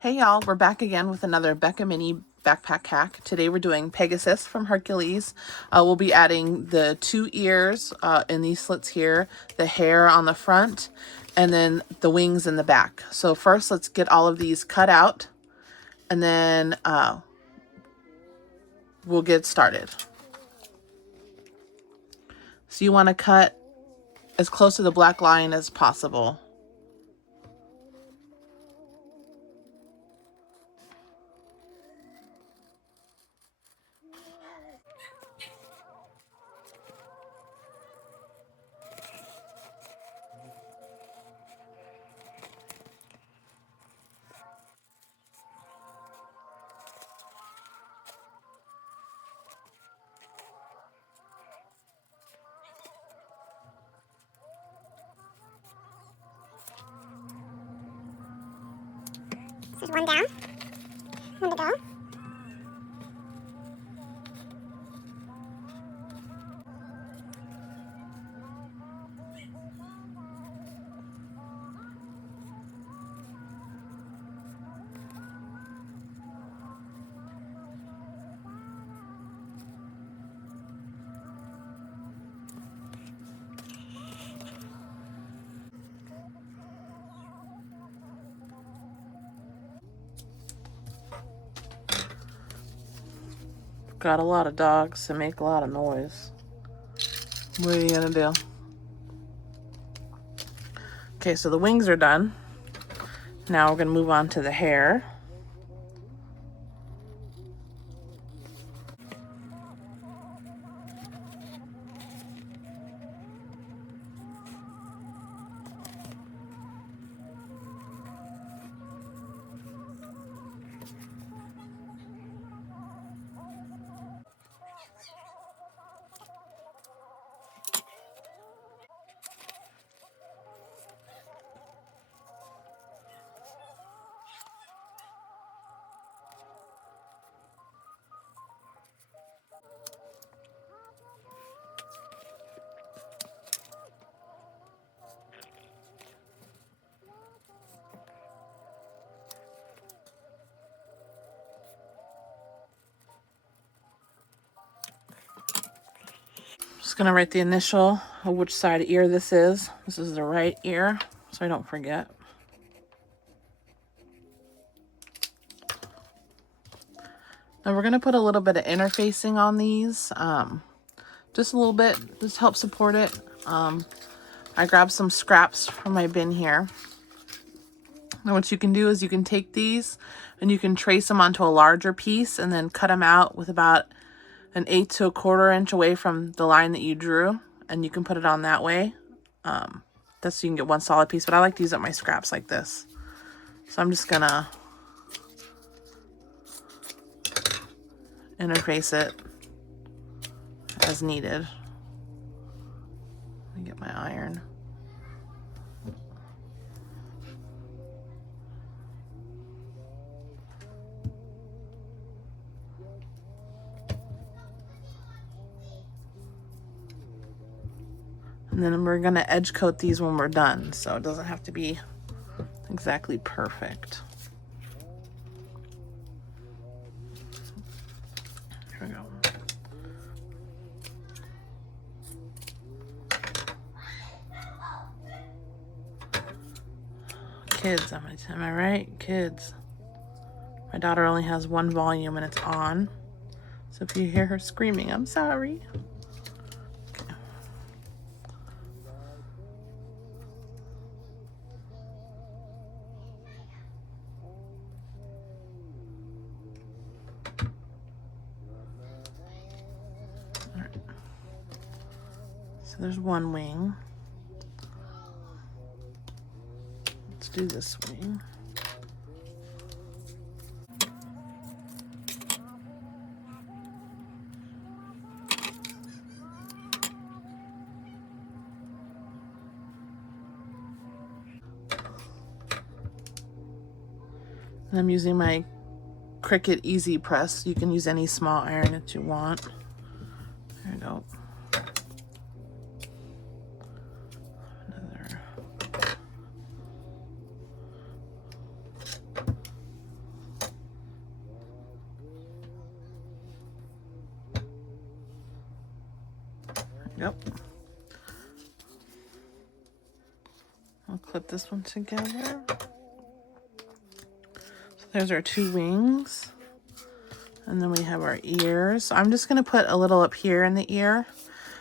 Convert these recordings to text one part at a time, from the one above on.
Hey y'all, we're back again with another Becca mini backpack hack. Today we're doing Pegasus from Hercules. We'll be adding the 2 ears in these slits here, the hair on the front, and then the wings in the back. So first let's get all of these cut out, and then we'll get started. So you want to cut as close to the black line as possible. There's one down, one to go. Got a lot of dogs that make a lot of noise. What are you gonna do? Okay, so the wings are done. Now we're gonna move on to the hair. Just gonna write the initial of which side ear this is. This is the right ear, so I don't forget. Now we're gonna put a little bit of interfacing on these, just a little bit, just to help support it. I grabbed some scraps from my bin here. And what you can do is you can take these and you can trace them onto a larger piece and then cut them out with about 1/8 to 1/4 inch away from the line that you drew, and you can put it on that way. That's so you can get one solid piece, but I like to use up my scraps like this. So I'm just gonna interface it as needed. Let me get my iron. And then we're gonna edge coat these when we're done, so it doesn't have to be exactly perfect. Here we go. Kids, am I right? Kids. My daughter only has one volume and it's on. So if you hear her screaming, I'm sorry. Okay. All right. So there's one wing. Let's do this wing. And I'm using my Cricut Easy Press. You can use any small iron that you want. There we go. Another. I'll clip this one together. So there's our two wings. And then we have our ears. So I'm just going to put a little up here in the ear.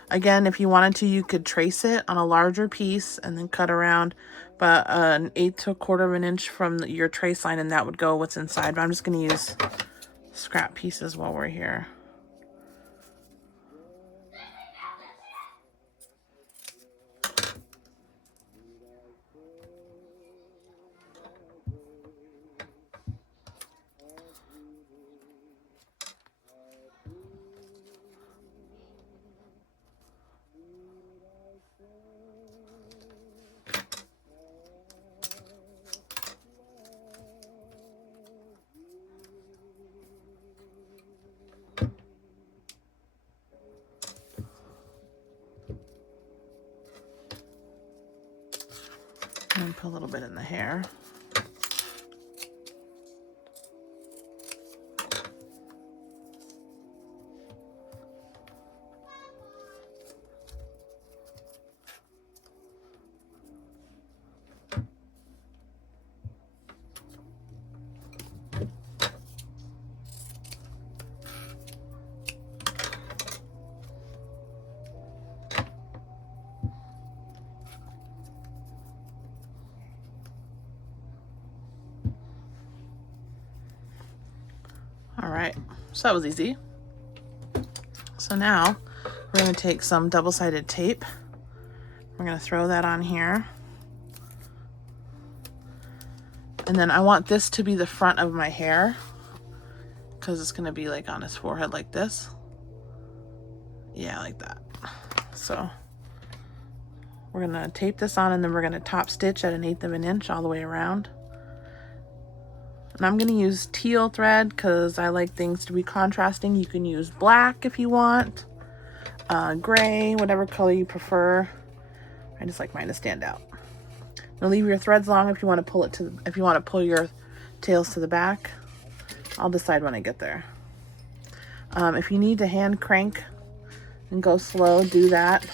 Again, if you wanted to, you could trace it on a larger piece and then cut around about an 1/8 to 1/4 of an inch from your trace line, and that would go what's inside. But I'm just going to use scrap pieces while we're here. And put a little bit in the hair. All right, so that was easy. So now we're going to take some double-sided tape. We're going to throw that on here. And then I want this to be the front of my hair because it's going to be like on his forehead like this. Yeah, like that. So we're going to tape this on, and then we're going to top stitch at 1/8 of an inch all the way around. And I'm going to use teal thread because I like things to be contrasting. You can use black if you want, gray, whatever color you prefer. I just like mine to stand out. Now leave your threads long if you want to pull it to if you want to pull your tails to the back. I'll decide when I get there. If you need to hand crank and go slow, do that.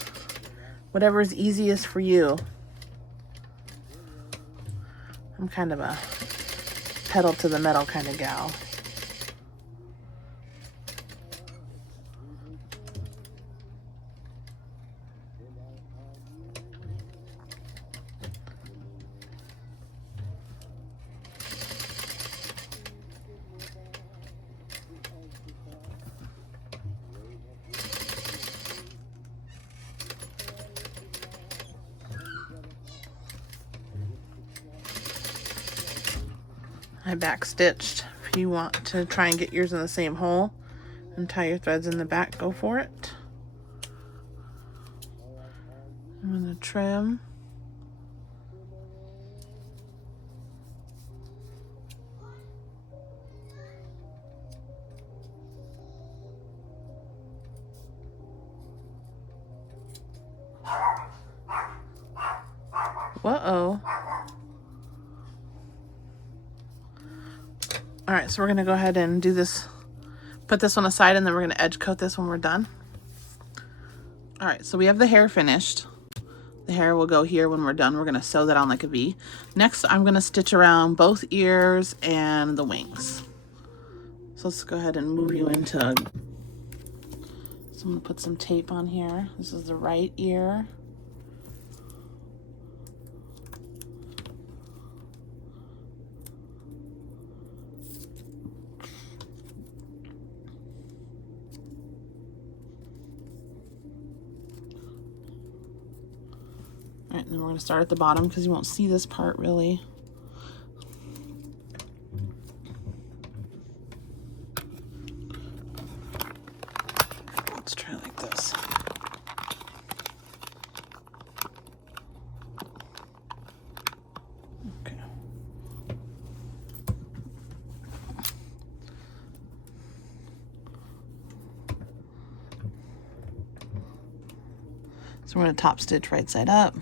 Whatever is easiest for you. I'm kind of a pedal to the metal kind of gal. I back stitched. If you want to try and get yours in the same hole and tie your threads in the back, go for it. I'm going to trim. Whoa. All right, so we're gonna go ahead and do this, put this one aside, and then we're gonna edge coat this when we're done. All right, so we have the hair finished. The hair will go here when we're done. We're gonna sew that on like a V. Next, I'm gonna stitch around both ears and the wings. So let's go ahead and move you into, so I'm gonna put some tape on here. This is the right ear. All right, and then we're going to start at the bottom because you won't see this part really. Let's try like this. Okay. So we're going to top stitch right side up.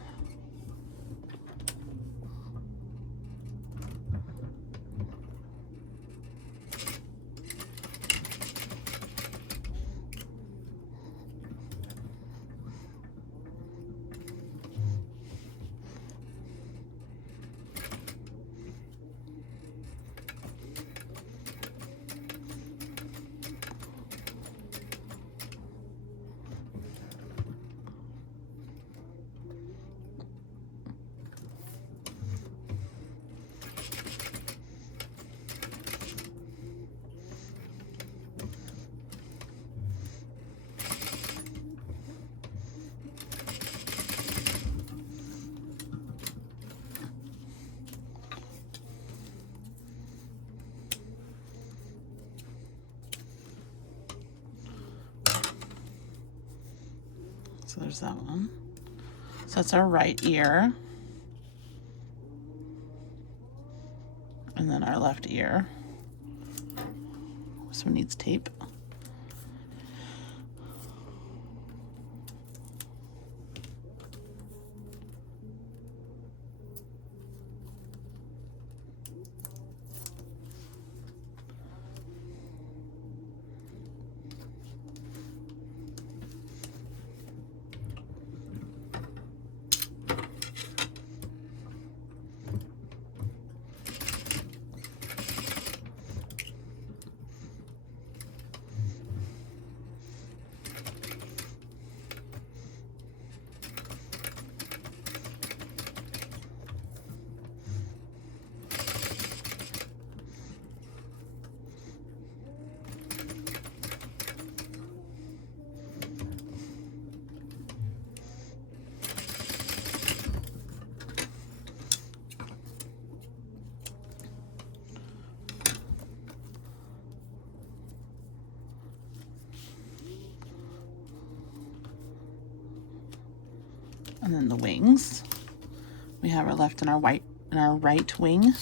So there's that one. So that's our right ear. And then our left ear. This one needs tape. And then the wings. We have our left and our right wing.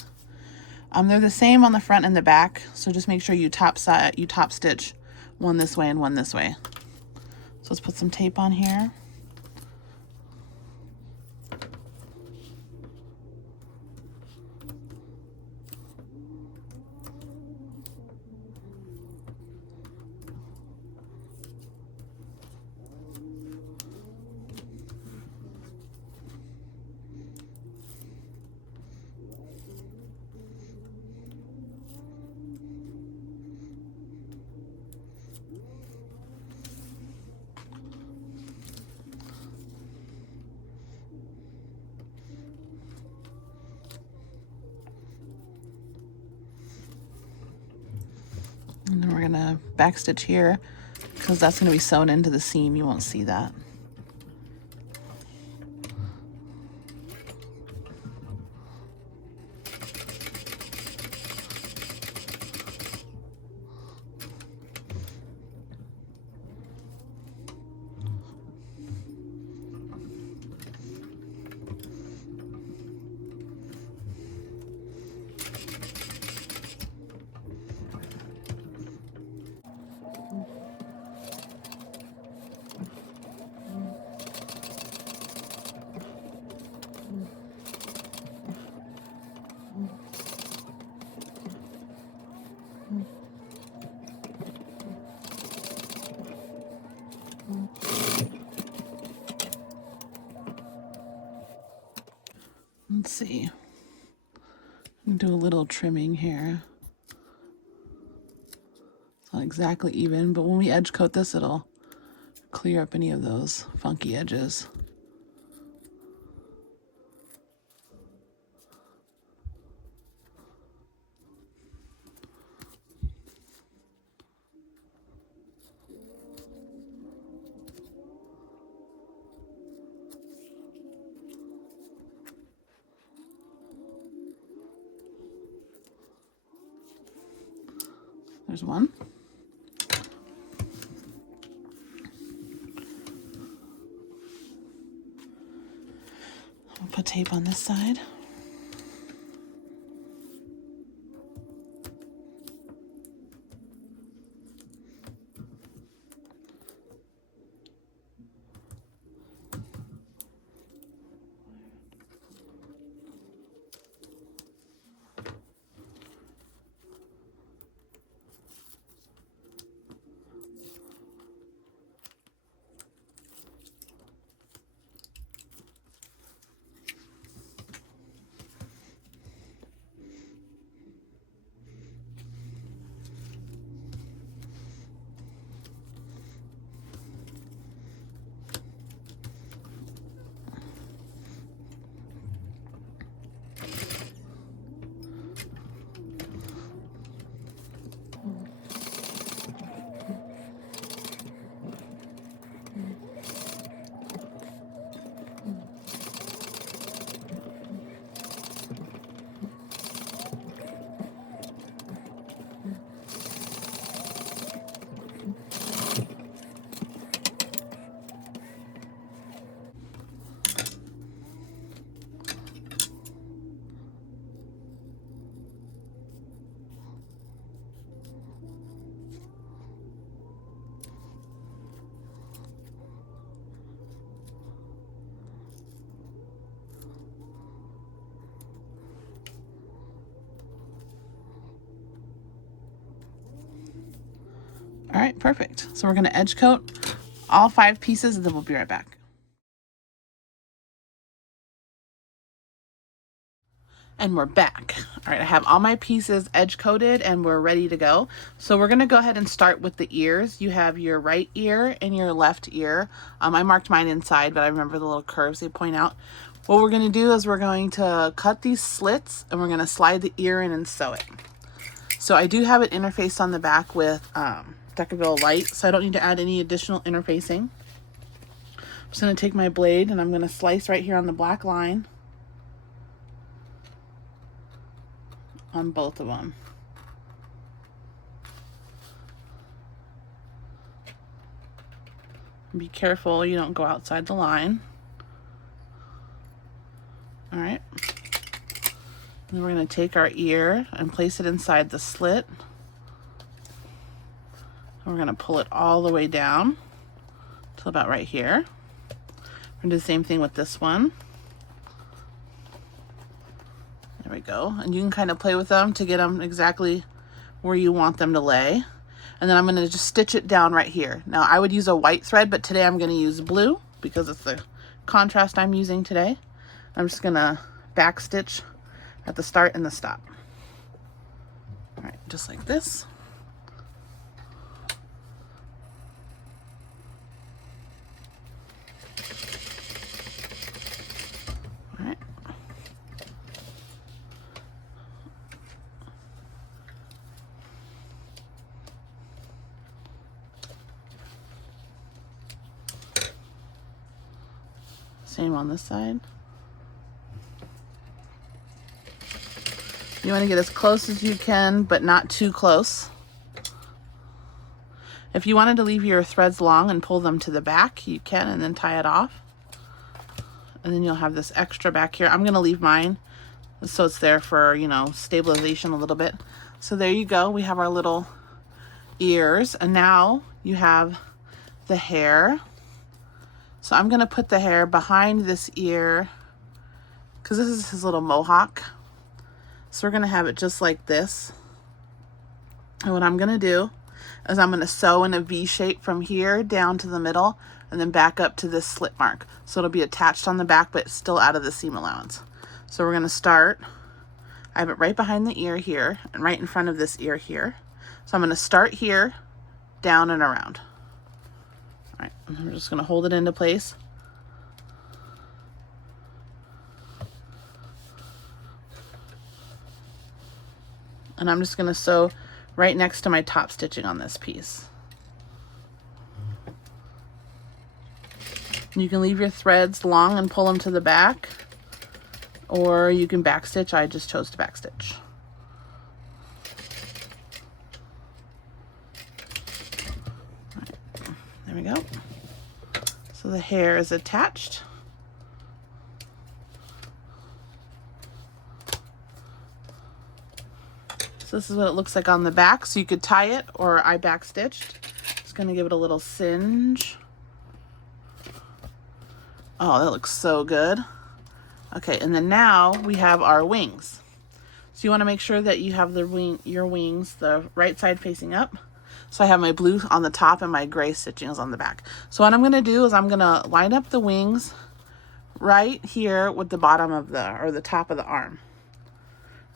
They're the same on the front and the back, so just make sure you top stitch one this way and one this way. So let's put some tape on here. And then we're gonna backstitch here because that's gonna be sewn into the seam. You won't see that. Let's see. Do a little trimming here. It's not exactly even, but when we edge coat this, it'll clear up any of those funky edges. There's one. I'll put tape on this side. All right, perfect. So we're gonna edge coat all 5 pieces and then we'll be right back. And we're back. All right, I have all my pieces edge coated and we're ready to go. So we're gonna go ahead and start with the ears. You have your right ear and your left ear. I marked mine inside, but I remember the little curves they point out. What we're gonna do is we're going to cut these slits and we're gonna slide the ear in and sew it. So I do have it interfaced on the back with Decaville Light, so I don't need to add any additional interfacing. I'm just gonna take my blade and I'm gonna slice right here on the black line on both of them. Be careful you don't go outside the line. All right. Then we're going to take our ear and place it inside the slit. And we're going to pull it all the way down till about right here. We're going to do the same thing with this one. There we go. And you can kind of play with them to get them exactly where you want them to lay. And then I'm going to just stitch it down right here. Now I would use a white thread, but today I'm going to use blue because it's the contrast I'm using today. I'm just going to back stitch at the start and the stop. All right, just like this. All right. Same on this side. You want to get as close as you can, but not too close. If you wanted to leave your threads long and pull them to the back, you can, and then tie it off. And then you'll have this extra back here. I'm going to leave mine so it's there for, you know, stabilization a little bit. So there you go. We have our little ears, and now you have the hair. So I'm going to put the hair behind this ear because this is his little mohawk. So we're going to have it just like this. And what I'm going to do is I'm going to sew in a V shape from here down to the middle and then back up to this slit mark. So it'll be attached on the back, but still out of the seam allowance. So we're going to start. I have it right behind the ear here and right in front of this ear here. So I'm going to start here, down and around. All right, and I'm just going to hold it into place. And I'm just going to sew right next to my top stitching on this piece. You can leave your threads long and pull them to the back, or you can back stitch. I just chose to back stitch. Right, there we go. So the hair is attached. So this is what it looks like on the back. So you could tie it, or I back stitched. Just gonna give it a little singe. Oh, that looks so good. Okay, and then now we have our wings. So you wanna make sure that you have your wings, the right side facing up. So I have my blue on the top and my gray stitchings on the back. So what I'm gonna do is I'm gonna line up the wings right here with the bottom of the top of the arm.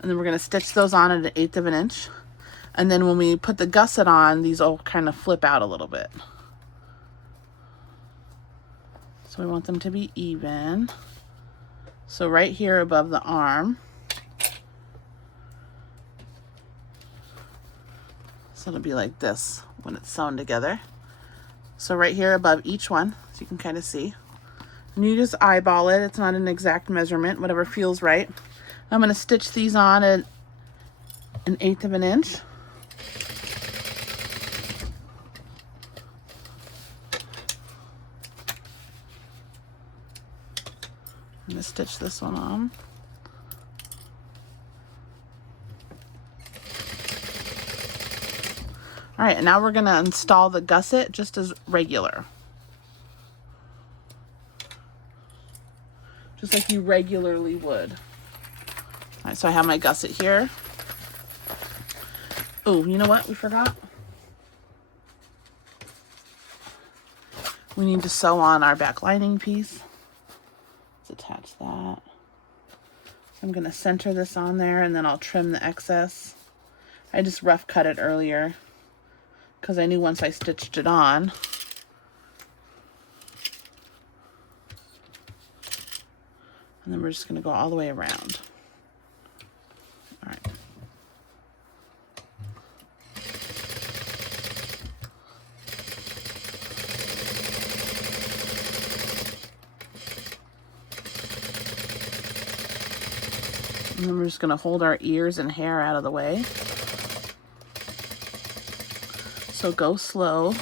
And then we're going to stitch those on at 1/8 of an inch. And then when we put the gusset on, these will kind of flip out a little bit. So we want them to be even. So right here above the arm. So it'll be like this when it's sewn together. So right here above each one, so you can kind of see. And you just eyeball it. It's not an exact measurement, whatever feels right. I'm going to stitch these on at 1/8 of an inch. I'm going to stitch this one on. All right, and now we're going to install the gusset just as regular. Just like you regularly would. All right, so I have my gusset here. Oh, you know what? We forgot. We need to sew on our back lining piece. Let's attach that. I'm going to center this on there, and then I'll trim the excess. I just rough cut it earlier because I knew once I stitched it on. And then we're just going to go all the way around. All right. And then we're just going to hold our ears and hair out of the way. So go slow.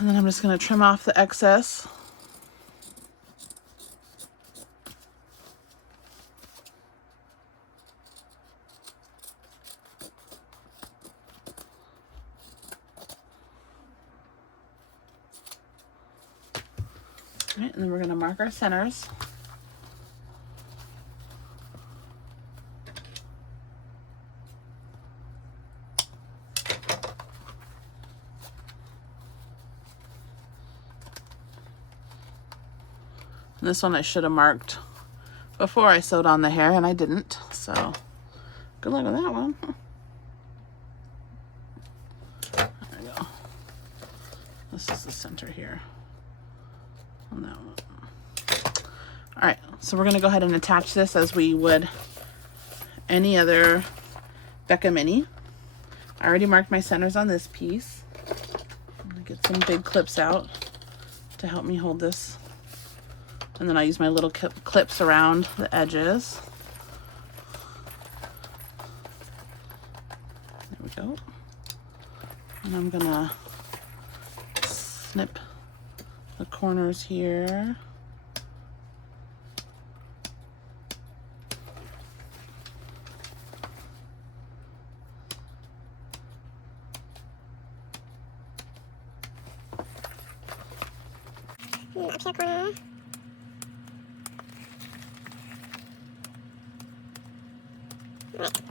And then I'm just going to trim off the excess. All right, and then we're going to mark our centers. And this one I should have marked before I sewed on the hair, and I didn't. So good luck with that one. There we go. This is the center here on that one. All right, so we're going to go ahead and attach this as we would any other Becca mini. I already marked my centers on this piece. I'm going to get some big clips out to help me hold this. And then I use my little clips around the edges. There we go. And I'm gonna snip the corners here. Up here corner. Right.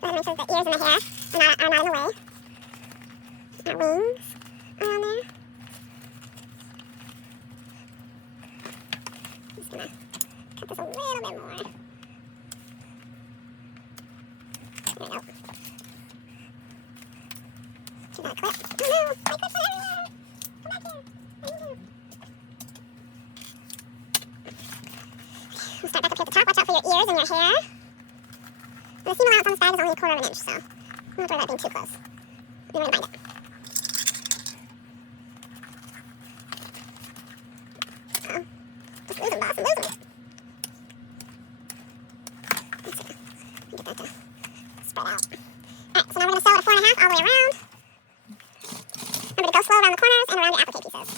Go ahead and make sure the ears and the hair are not in the way. Our wings around there. Just gonna cut this a little bit more. There we go. To that clip. Oh no! My clips are everywhere! Come back here! I need you. We'll start back up here at the top. Watch out for your ears and your hair. And the seam allowance on this bag is only 1/4 inch, so I'm not worried about being too close. You're going to bind it. Uh-oh. Just lose them, boss. Lose them. Let's see. Get that to spread out. Alright, so now we're going to sew it at 4.5 all the way around. Remember to go slow around the corners and around your applique pieces.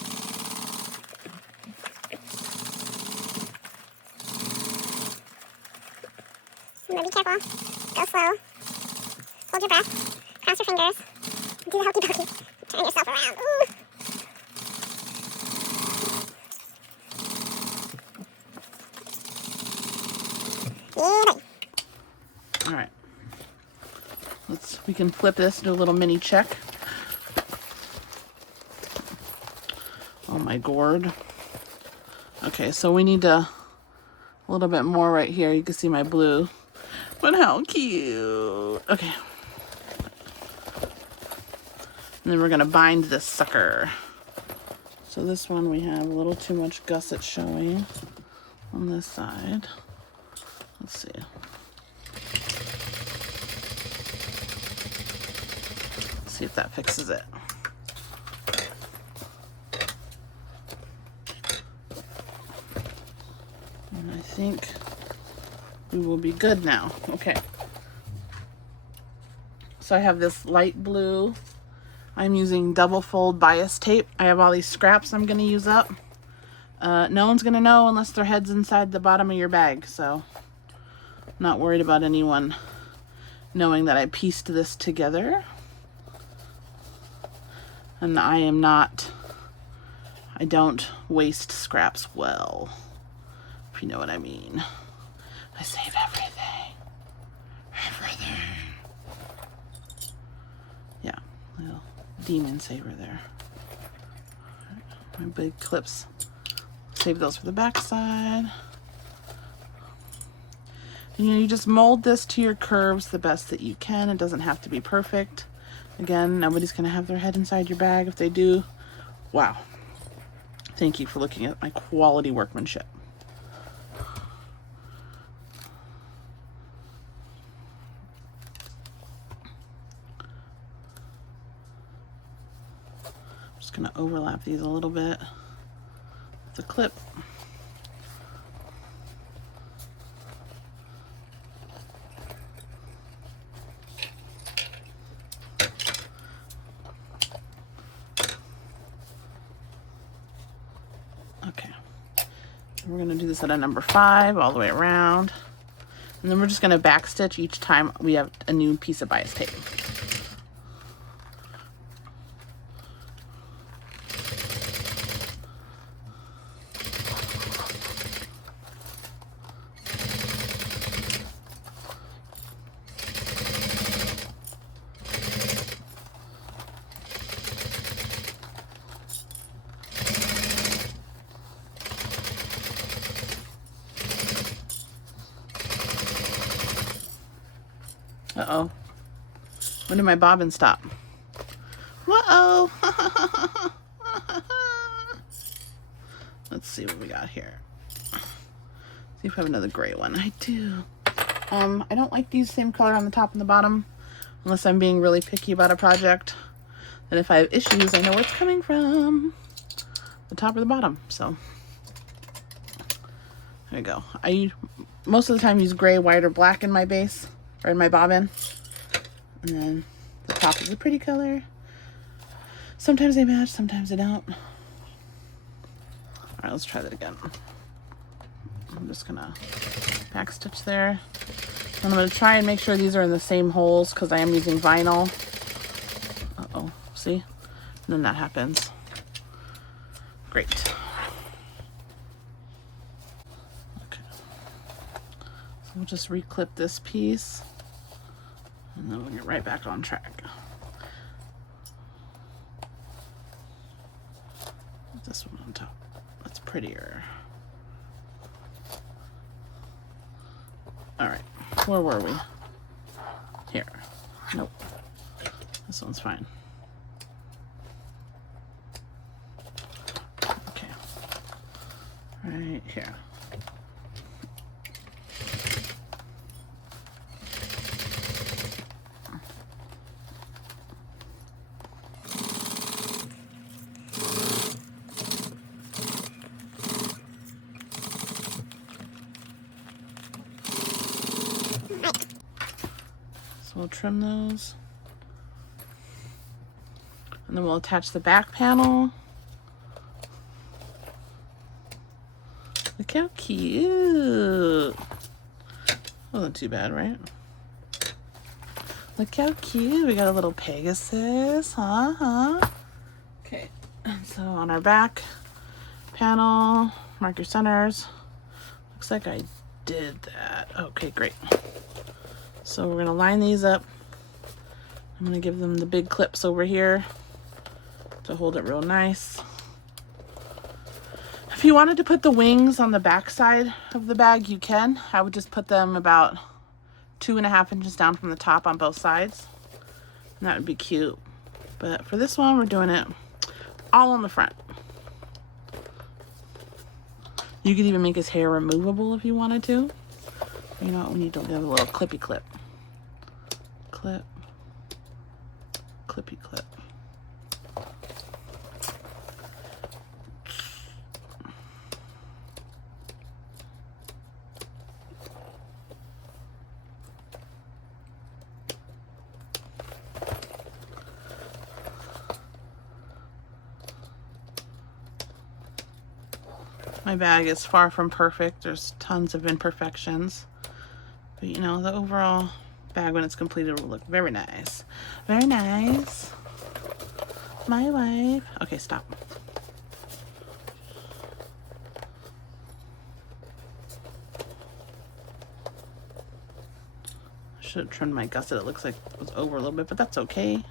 Remember, be careful. Go slow. Hold your breath. Cross your fingers. Do the hokey pokey. Turn yourself around. Ooh. Yeah, buddy. All right. We can flip this, do a little mini check. Oh my gourd. Okay, so we need a little bit more right here. You can see my blue. But how cute. Okay. And then we're going to bind this sucker. So this one we have a little too much gusset showing on this side. Let's see. Let's see if that fixes it. And I think we will be good now. Okay. So I have this light blue. I'm using double fold bias tape. I have all these scraps I'm going to use up. No one's going to know unless their head's inside the bottom of your bag. So I'm not worried about anyone knowing that I pieced this together. And I don't waste scraps well, if you know what I mean. I save everything. Everything. Yeah, little demon saver there. My big clips. Save those for the back side. And you just mold this to your curves the best that you can. It doesn't have to be perfect. Again, nobody's gonna have their head inside your bag. If they do, wow. Thank you for looking at my quality workmanship. Just gonna overlap these a little bit with the clip. Okay, we're gonna do this at a number 5 all the way around. And then we're just gonna back stitch each time we have a new piece of bias tape. Uh-oh. When did my bobbin stop? Uh-oh. Let's see what we got here. See if I have another gray one. I do. I don't like these same color on the top and the bottom unless I'm being really picky about a project. And if I have issues, I know where it's coming from. The top or the bottom. So there you go. I most of the time use gray, white, or black in my base or in my bobbin. And then the top is a pretty color. Sometimes they match, sometimes they don't. All right, let's try that again. I'm just gonna back stitch there. And I'm gonna try and make sure these are in the same holes because I am using vinyl. Uh-oh, see? And then that happens. Great. Okay. So we'll just reclip this piece and then we'll get right back on track. This one on top. That's prettier. All right, where were we? Here. Nope. This one's fine. Okay. Right here. We'll trim those. And then we'll attach the back panel. Look how cute. Wasn't too bad, right? Look how cute. We got a little Pegasus, huh? Okay, so on our back panel, mark your centers. Looks like I did that. Okay, great. So we're gonna line these up. I'm gonna give them the big clips over here to hold it real nice. If you wanted to put the wings on the back side of the bag, you can. I would just put them about 2.5 inches down from the top on both sides. And that would be cute. But for this one, we're doing it all on the front. You could even make his hair removable if you wanted to. You know what, we need to have a little clippy clip. Clip. Clippy clip. My bag is far from perfect. There's tons of imperfections. But you know, the overall bag when it's completed will look very nice. Very nice. My wife. Okay, stop. I should have trimmed my gusset. It looks like it was over a little bit, but that's okay.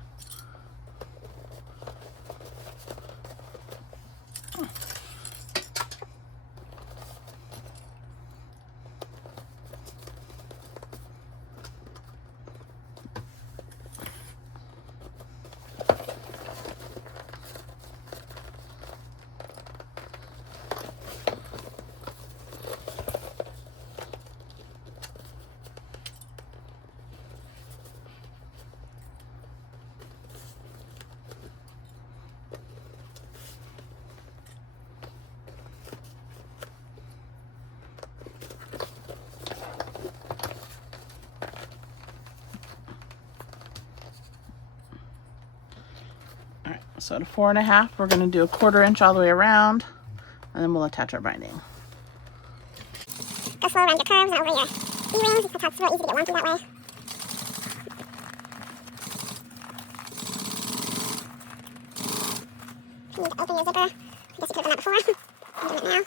So at a 4.5, we're going to do a 1/4 inch all the way around, and then we'll attach our binding. Go slow around your curves, not over your E-rings, because it's real easy to get wonky that way. You need to open your zipper. I guess you could have done that before. I'm doing it now.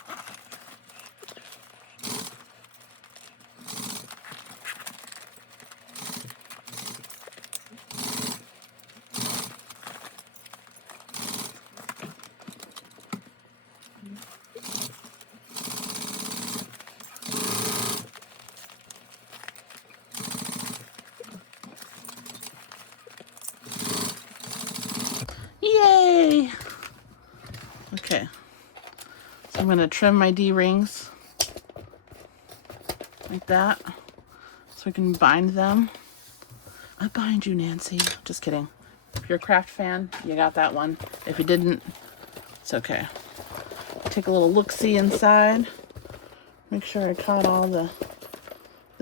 Yay! Okay, so I'm going to trim my D-rings like that so we can bind them. I bind you, Nancy. Just kidding. If you're a craft fan, you got that one. If you didn't, it's okay. Take a little look-see inside. Make sure I caught all the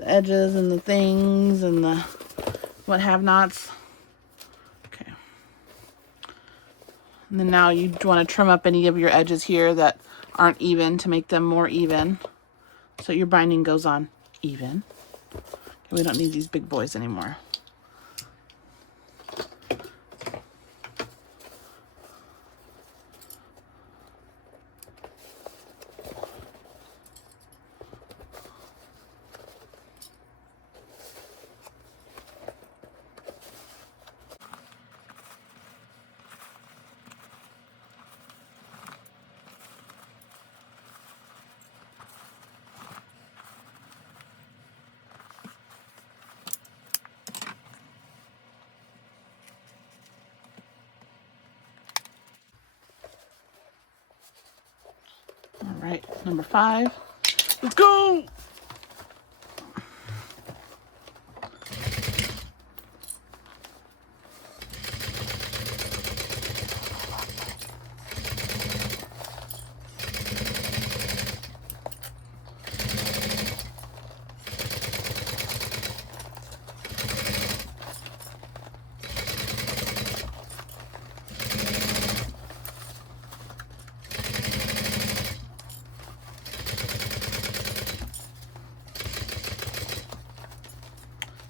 edges and the things and the what have nots. Okay. And then now you want to trim up any of your edges here that aren't even to make them more even. So your binding goes on even. We don't need these big boys anymore. All right, number 5. Let's go!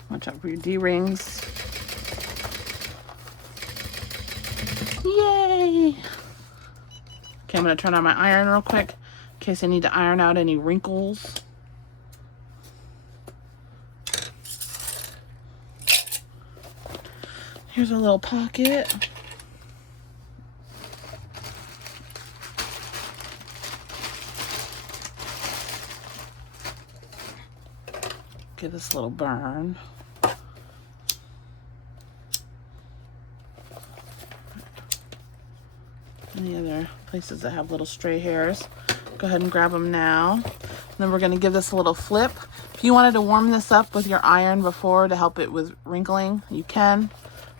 Watch out for your D-rings. Yay! Okay, I'm going to turn on my iron real quick in case I need to iron out any wrinkles. Here's a little pocket. Get this little burn. Any other places that have little stray hairs, go ahead and grab them now. And then we're going to give this a little flip. If you wanted to warm this up with your iron before to help it with wrinkling, you can.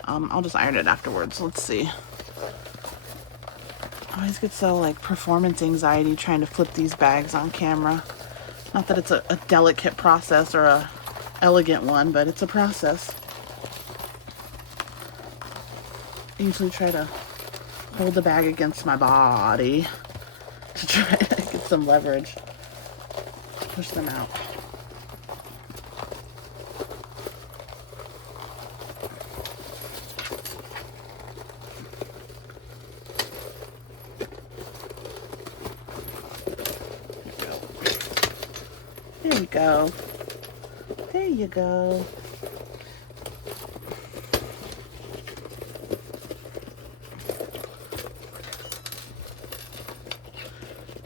I'll just iron it afterwards. Let's see. I always get so like performance anxiety trying to flip these bags on camera. Not that it's a delicate process or a elegant one, but it's a process. I usually try to hold the bag against my body to try to get some leverage. Push them out. you go. There you go.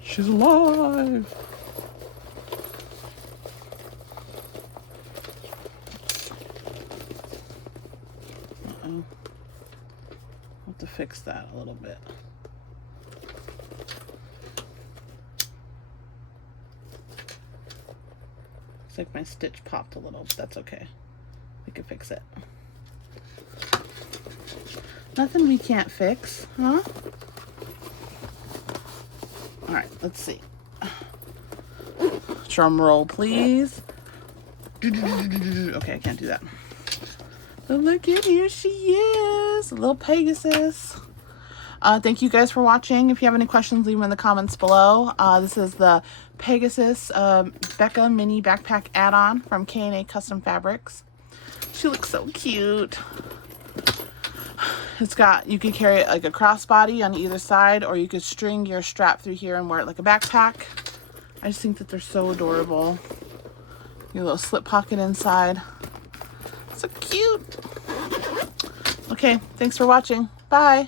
She's alive. Uh-oh. I'll have to fix that a little bit. Looks like my stitch popped a little, but that's okay. We can fix it. Nothing we can't fix, huh? All right, let's see. Drum roll, please. Okay, I can't do that. But look at, here she is, a little Pegasus. Thank you guys for watching. If you have any questions, leave them in the comments below. This is the Pegasus Becca mini backpack add-on from K&A Custom Fabrics. She looks so cute. It's got, you could carry it like a crossbody on either side, or you could string your strap through here and wear it like a backpack. I just think that they're so adorable. Your little slip pocket inside. So cute. Okay, thanks for watching. Bye.